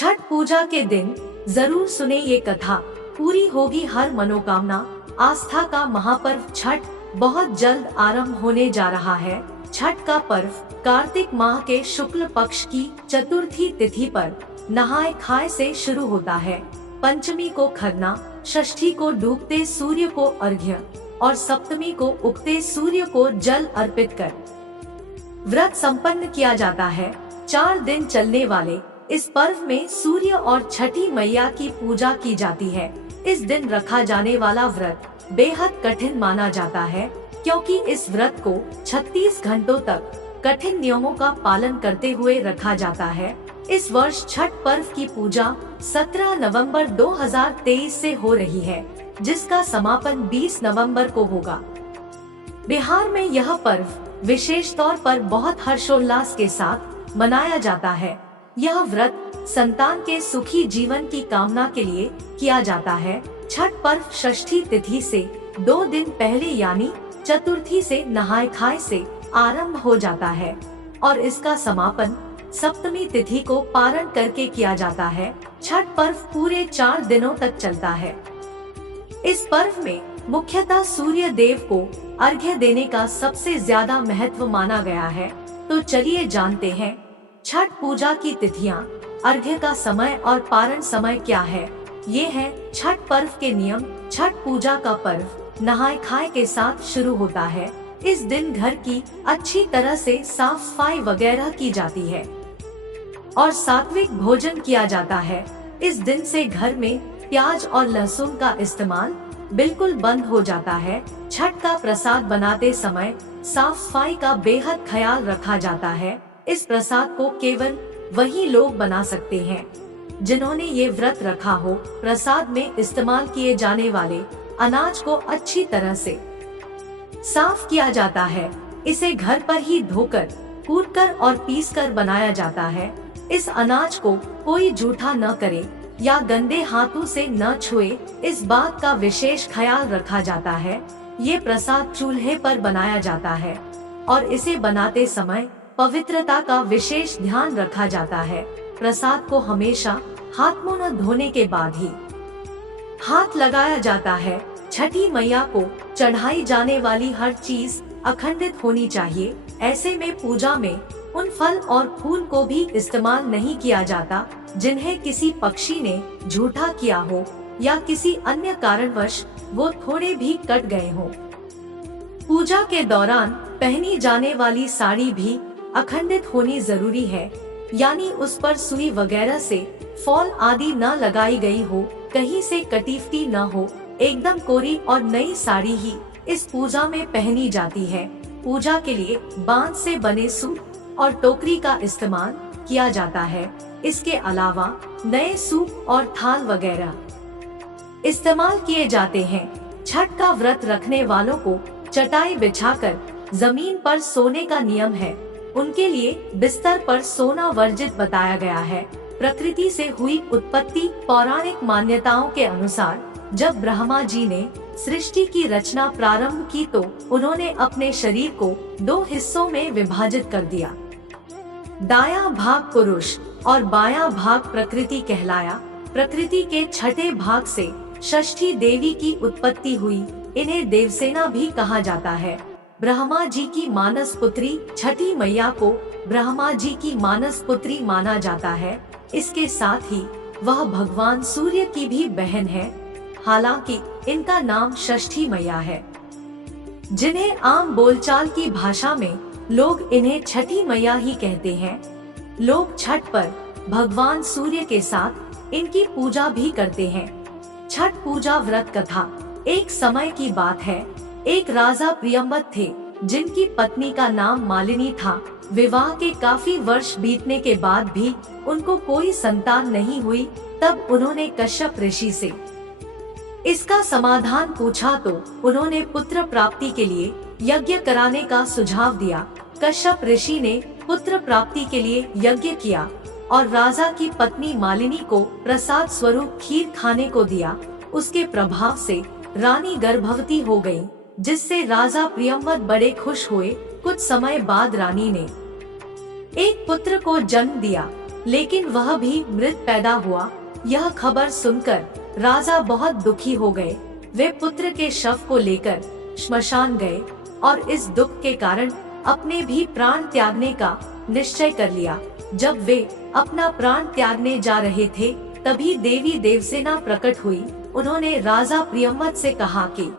छठ पूजा के दिन जरूर सुने ये कथा, पूरी होगी हर मनोकामना। आस्था का महापर्व छठ बहुत जल्द आरंभ होने जा रहा है। छठ का पर्व कार्तिक माह के शुक्ल पक्ष की चतुर्थी तिथि पर नहाए खाए से शुरू होता है। पंचमी को खरना, षष्ठी को डूबते सूर्य को अर्घ्य और सप्तमी को उगते सूर्य को जल अर्पित कर व्रत संपन्न किया जाता है। 4 दिन चलने वाले इस पर्व में सूर्य और छठी मैया की पूजा की जाती है। इस दिन रखा जाने वाला व्रत बेहद कठिन माना जाता है, क्योंकि इस व्रत को 36 घंटों तक कठिन नियमों का पालन करते हुए रखा जाता है। इस वर्ष छठ पर्व की पूजा 17 नवंबर 2023 से हो रही है, जिसका समापन 20 नवंबर को होगा। बिहार में यह पर्व विशेष तौर पर बहुत हर्षोल्लास के साथ मनाया जाता है। यह व्रत संतान के सुखी जीवन की कामना के लिए किया जाता है। छठ पर्व षष्ठी तिथि से 2 दिन पहले यानी चतुर्थी से नहाए खाए से आरंभ हो जाता है और इसका समापन सप्तमी तिथि को पारण करके किया जाता है। छठ पर्व पूरे 4 दिनों तक चलता है। इस पर्व में मुख्यतः सूर्य देव को अर्घ्य देने का सबसे ज्यादा महत्व माना गया है। तो चलिए जानते हैं छठ पूजा की तिथियां, अर्घ्य का समय और पारण समय क्या है। ये है छठ पर्व के नियम। छठ पूजा का पर्व नहाए खाए के साथ शुरू होता है। इस दिन घर की अच्छी तरह से साफ सफाई वगैरह की जाती है और सात्विक भोजन किया जाता है। इस दिन से घर में प्याज और लहसुन का इस्तेमाल बिल्कुल बंद हो जाता है। छठ का प्रसाद बनाते समय साफ सफाई का बेहद ख्याल रखा जाता है। इस प्रसाद को केवल वही लोग बना सकते हैं जिन्होंने ये व्रत रखा हो। प्रसाद में इस्तेमाल किए जाने वाले अनाज को अच्छी तरह से साफ किया जाता है। इसे घर पर ही धोकर, कूटकर और पीसकर बनाया जाता है। इस अनाज को कोई जूठा न करे या गंदे हाथों से न छुए, इस बात का विशेष ख्याल रखा जाता है। ये प्रसाद चूल्हे पर बनाया जाता है और इसे बनाते समय पवित्रता का विशेष ध्यान रखा जाता है। प्रसाद को हमेशा हाथ मुंह न धोने के बाद ही हाथ लगाया जाता है। छठी मैया को चढ़ाई जाने वाली हर चीज अखंडित होनी चाहिए। ऐसे में पूजा में उन फल और फूल को भी इस्तेमाल नहीं किया जाता जिन्हें किसी पक्षी ने झूठा किया हो या किसी अन्य कारणवश वो थोड़े भी कट गए हो। पूजा के दौरान पहनी जाने वाली साड़ी भी अखंडित होनी जरूरी है, यानी उस पर सुई वगैरह से फॉल आदि न लगाई गई हो, कहीं से कटीफटी न हो। एकदम कोरी और नई साड़ी ही इस पूजा में पहनी जाती है। पूजा के लिए बांस से बने सूप और टोकरी का इस्तेमाल किया जाता है। इसके अलावा नए सूप और थाल वगैरह इस्तेमाल किए जाते हैं। छठ का व्रत रखने वालों को चटाई बिछाकर जमीन पर सोने का नियम है। उनके लिए बिस्तर पर सोना वर्जित बताया गया है। प्रकृति से हुई उत्पत्ति। पौराणिक मान्यताओं के अनुसार जब ब्रह्मा जी ने सृष्टि की रचना प्रारंभ की तो उन्होंने अपने शरीर को 2 हिस्सों में विभाजित कर दिया। दायां भाग पुरुष और बायां भाग प्रकृति कहलाया। प्रकृति के छठे भाग से षष्ठी देवी की उत्पत्ति हुई। इन्हें देवसेना भी कहा जाता है। ब्रह्मा जी की मानस पुत्री छठी मैया को ब्रह्मा जी की मानस पुत्री माना जाता है। इसके साथ ही वह भगवान सूर्य की भी बहन है। हालांकि इनका नाम षष्ठी मैया है, जिन्हें आम बोलचाल की भाषा में लोग इन्हें छठी मैया ही कहते हैं। लोग छठ पर भगवान सूर्य के साथ इनकी पूजा भी करते हैं। छठ पूजा व्रत कथा। एक समय की बात है, एक राजा प्रियंवत थे जिनकी पत्नी का नाम मालिनी था। विवाह के काफी वर्ष बीतने के बाद भी उनको कोई संतान नहीं हुई। तब उन्होंने कश्यप ऋषि से इसका समाधान पूछा तो उन्होंने पुत्र प्राप्ति के लिए यज्ञ कराने का सुझाव दिया। कश्यप ऋषि ने पुत्र प्राप्ति के लिए यज्ञ किया और राजा की पत्नी मालिनी को प्रसाद स्वरूप खीर खाने को दिया। उसके प्रभाव से रानी गर्भवती हो गई, जिससे राजा प्रियंवत बड़े खुश हुए। कुछ समय बाद रानी ने एक पुत्र को जन्म दिया। लेकिन वह भी मृत पैदा हुआ। यह खबर सुनकर राजा बहुत दुखी हो गए। वे पुत्र के शव को लेकर श्मशान गए और इस दुख के कारण अपने भी प्राण त्यागने का निश्चय कर लिया। जब वे अपना प्राण त्यागने जा रहे थे, तभी देवी देवसेना प्रकट हुई। उन्होंने राजा प्रियव्रत से कहा कि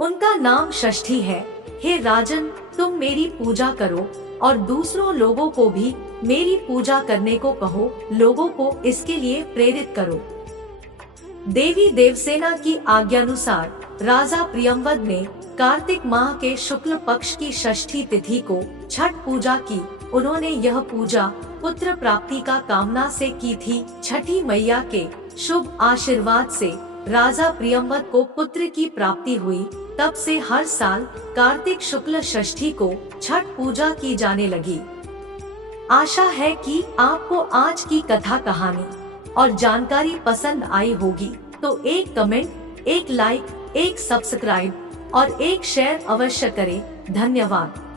उनका नाम षष्ठी है। हे राजन, तुम मेरी पूजा करो और दूसरों लोगों को भी मेरी पूजा करने को कहो। लोगों को इसके लिए प्रेरित करो। देवी देवसेना की आज्ञानुसार राजा प्रियव्रत ने कार्तिक माह के शुक्ल पक्ष की षष्ठी तिथि को छठ पूजा की। उन्होंने यह पूजा पुत्र प्राप्ति का कामना से की थी। छठी मैया के शुभ आशीर्वाद से राजा प्रियव्रत को पुत्र की प्राप्ति हुई। तब से हर साल कार्तिक शुक्ल षष्ठी को छठ पूजा की जाने लगी। आशा है कि आपको आज की कथा कहानी और जानकारी पसंद आई होगी। तो एक कमेंट, एक लाइक, एक सब्सक्राइब और एक शेयर अवश्य करें। धन्यवाद।